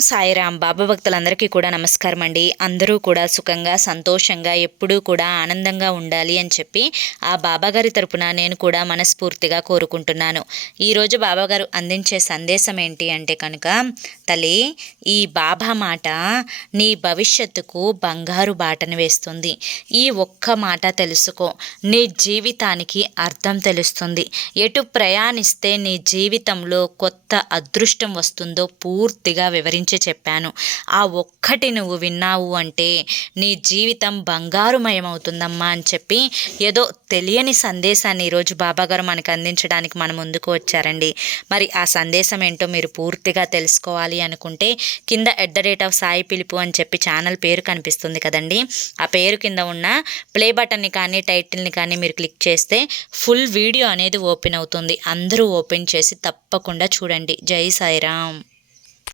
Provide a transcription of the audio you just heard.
సాయిరాం. బాబా భక్తులందరికీ కూడా నమస్కారం అండి. అందరూ కూడా సుఖంగా సంతోషంగా ఎప్పుడూ కూడా ఆనందంగా ఉండాలి అని చెప్పి ఆ బాబాగారి తరపున నేను కూడా మనస్ఫూర్తిగా కోరుకుంటున్నాను. ఈరోజు బాబాగారు అందించే సందేశం ఏంటి అంటే కనుక, తల్లి, ఈ బాబా మాట నీ భవిష్యత్తుకు బంగారు బాటను వేస్తుంది. ఈ ఒక్క మాట తెలుసుకో, నీ జీవితానికి అర్థం తెలుస్తుంది. ఎటు ప్రయాణిస్తే నీ జీవితంలో కొత్త అదృష్టం వస్తుందో పూర్తిగా వివరించి చెప్పాను. ఆ ఒక్కటి నువ్వు విన్నావు అంటే నీ జీవితం బంగారుమయమవుతుందమ్మా అని చెప్పి ఏదో తెలియని సందేశాన్ని ఈరోజు బాబాగారు మనకు అందించడానికి మన ముందుకు వచ్చారండి. మరి ఆ సందేశం ఏంటో మీరు పూర్తిగా తెలుసుకోవాలి అనుకుంటే కింద @సాయి పిలుపు అని చెప్పి ఛానల్ పేరు కనిపిస్తుంది కదండి. ఆ పేరు కింద ఉన్న ప్లే బటన్ని కానీ టైటిల్ని కానీ మీరు క్లిక్ చేస్తే ఫుల్ వీడియో అనేది ఓపెన్ అవుతుంది. అందరూ ఓపెన్ చేసి తప్పకుండా చూడండి. జై సాయిరాం.